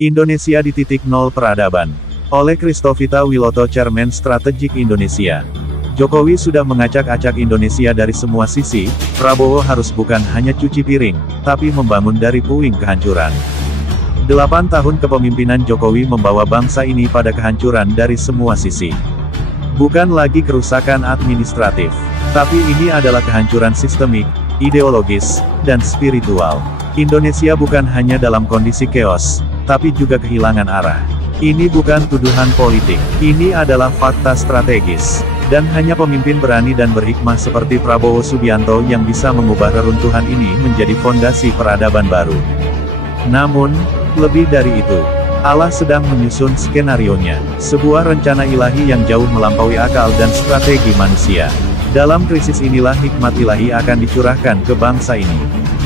Indonesia di titik nol peradaban. Oleh Christovita Wiloto, Chairman Strategik Indonesia. Jokowi sudah mengacak-acak Indonesia dari semua sisi. Prabowo harus bukan hanya cuci piring, tapi membangun dari puing kehancuran. 8 tahun kepemimpinan Jokowi membawa bangsa ini pada kehancuran dari semua sisi. Bukan lagi kerusakan administratif, tapi ini adalah kehancuran sistemik, ideologis, dan spiritual. Indonesia bukan hanya dalam kondisi chaos, tapi juga kehilangan arah. Ini bukan tuduhan politik, ini adalah fakta strategis. Dan hanya pemimpin berani dan berhikmah seperti Prabowo Subianto yang bisa mengubah reruntuhan ini menjadi fondasi peradaban baru. Namun, lebih dari itu, Allah sedang menyusun skenarionya, sebuah rencana ilahi yang jauh melampaui akal dan strategi manusia. Dalam krisis inilah hikmat ilahi akan dicurahkan ke bangsa ini.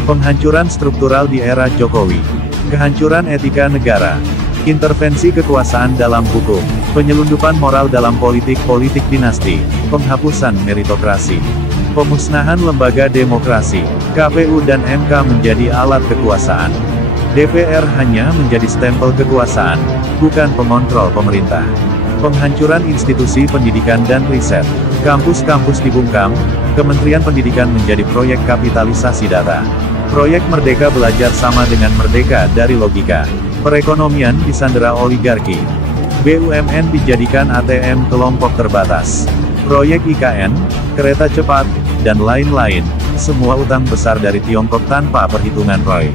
Penghancuran struktural di era Jokowi, kehancuran etika negara, intervensi kekuasaan dalam hukum, penyelundupan moral dalam politik dinasti, penghapusan meritokrasi, pemusnahan lembaga demokrasi, KPU dan MK menjadi alat kekuasaan. DPR hanya menjadi stempel kekuasaan, bukan pengontrol pemerintah. Penghancuran institusi pendidikan dan riset, kampus-kampus dibungkam, Kementerian Pendidikan menjadi proyek kapitalisasi data. Proyek Merdeka Belajar sama dengan merdeka dari logika. Perekonomian disandera oligarki. BUMN dijadikan ATM kelompok terbatas. Proyek IKN, kereta cepat, dan lain-lain, semua utang besar dari Tiongkok tanpa perhitungan ROI.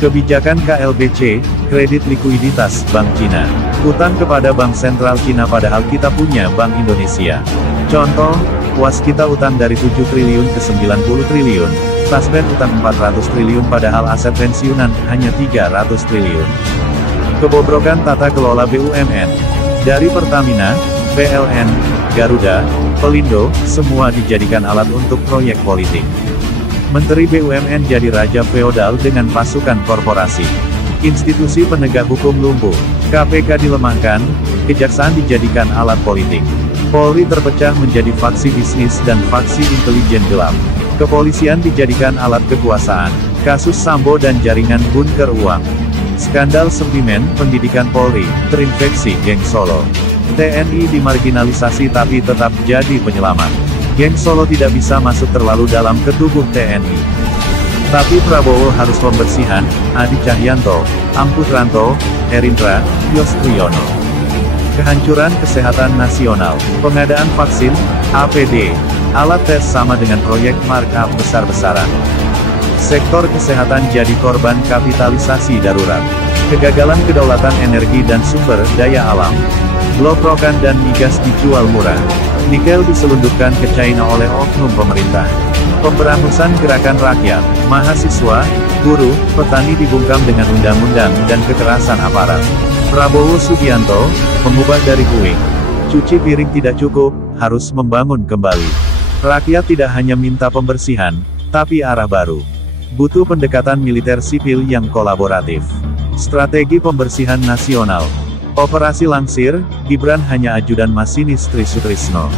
Kebijakan KLBC, kredit likuiditas Bank Cina. Utang kepada Bank Sentral Cina padahal kita punya Bank Indonesia. Contoh, waskita utang dari 7 triliun ke 90 triliun. Taspen utang 400 triliun padahal aset pensiunan hanya 300 triliun. Kebobrokan tata kelola BUMN. Dari Pertamina, PLN, Garuda, Pelindo, semua dijadikan alat untuk proyek politik. Menteri BUMN jadi raja feodal dengan pasukan korporasi. Institusi penegak hukum lumpuh, KPK dilemahkan, kejaksaan dijadikan alat politik. Polri terpecah menjadi faksi bisnis dan faksi intelijen gelap. Kepolisian dijadikan alat kekuasaan. Kasus Sambo dan jaringan bunker uang. Skandal sentimen pendidikan Polri, terinfeksi geng Solo. TNI dimarginalisasi tapi tetap jadi penyelamat. Geng Solo tidak bisa masuk terlalu dalam ke tubuh TNI. Tapi Prabowo harus pembersihan, Adi Cahyanto, Amputranto, Herindra, Yostriyono. Kehancuran kesehatan nasional, pengadaan vaksin, APD, alat tes sama dengan proyek markup besar-besaran. Sektor kesehatan jadi korban kapitalisasi darurat. Kegagalan kedaulatan energi dan sumber daya alam. Blok rokan dan migas dijual murah. Nikel diselundupkan ke China oleh oknum pemerintah. Pemberangusan gerakan rakyat, mahasiswa, buruh, petani dibungkam dengan undang-undang dan kekerasan aparat. Prabowo Subianto, mengubah dari puing. Cuci piring tidak cukup, harus membangun kembali. Rakyat tidak hanya minta pembersihan, tapi arah baru. Butuh pendekatan militer sipil yang kolaboratif. Strategi pembersihan nasional. Operasi Langsir, Gibran hanya ajudan masinis Tri Sutrisno.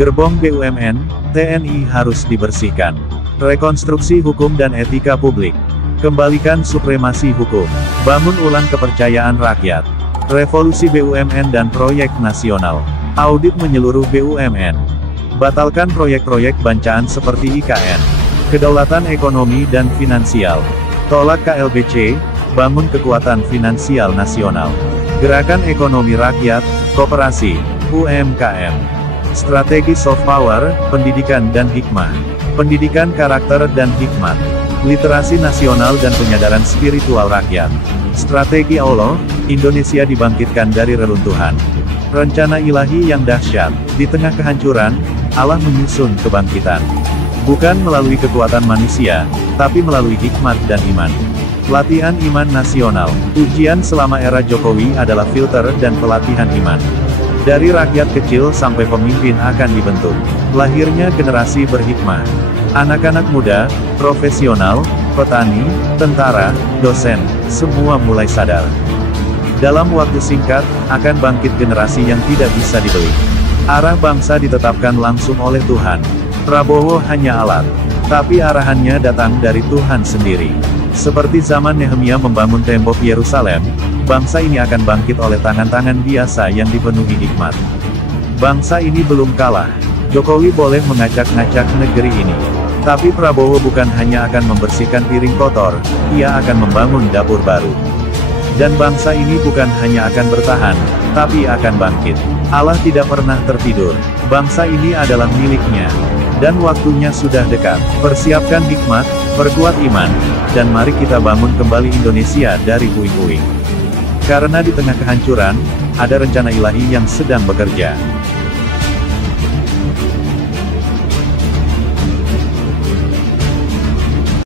Gerbong BUMN, TNI harus dibersihkan. Rekonstruksi hukum dan etika publik. Kembalikan supremasi hukum. Bangun ulang kepercayaan rakyat. Revolusi BUMN dan proyek nasional. Audit menyeluruh BUMN. Batalkan proyek-proyek bancaan seperti IKN. Kedaulatan ekonomi dan finansial. Tolak KLBC, bangun kekuatan finansial nasional. Gerakan ekonomi rakyat, koperasi, UMKM. Strategi soft power, pendidikan dan hikmah. Pendidikan karakter dan hikmat. Literasi nasional dan penyadaran spiritual rakyat. Strategi Allah, Indonesia dibangkitkan dari reruntuhan. Rencana ilahi yang dahsyat, di tengah kehancuran, Allah menyusun kebangkitan. Bukan melalui kekuatan manusia, tapi melalui hikmat dan iman. Latihan iman nasional. Ujian selama era Jokowi adalah filter dan pelatihan iman. Dari rakyat kecil sampai pemimpin akan dibentuk. Lahirnya generasi berhikmah. Anak-anak muda, profesional, petani, tentara, dosen, semua mulai sadar. Dalam waktu singkat, akan bangkit generasi yang tidak bisa dibeli. Arah bangsa ditetapkan langsung oleh Tuhan. Prabowo hanya alat, tapi arahannya datang dari Tuhan sendiri. Seperti zaman Nehemia membangun tembok Yerusalem, bangsa ini akan bangkit oleh tangan-tangan biasa yang dipenuhi hikmat. Bangsa ini belum kalah. Jokowi boleh ngacak-ngacak negeri ini. Tapi Prabowo bukan hanya akan membersihkan piring kotor, ia akan membangun dapur baru. Dan bangsa ini bukan hanya akan bertahan, tapi akan bangkit. Allah tidak pernah tertidur. Bangsa ini adalah miliknya. Dan waktunya sudah dekat. Persiapkan hikmat, perkuat iman, dan mari kita bangun kembali Indonesia dari puing-puing. Karena di tengah kehancuran, ada rencana ilahi yang sedang bekerja.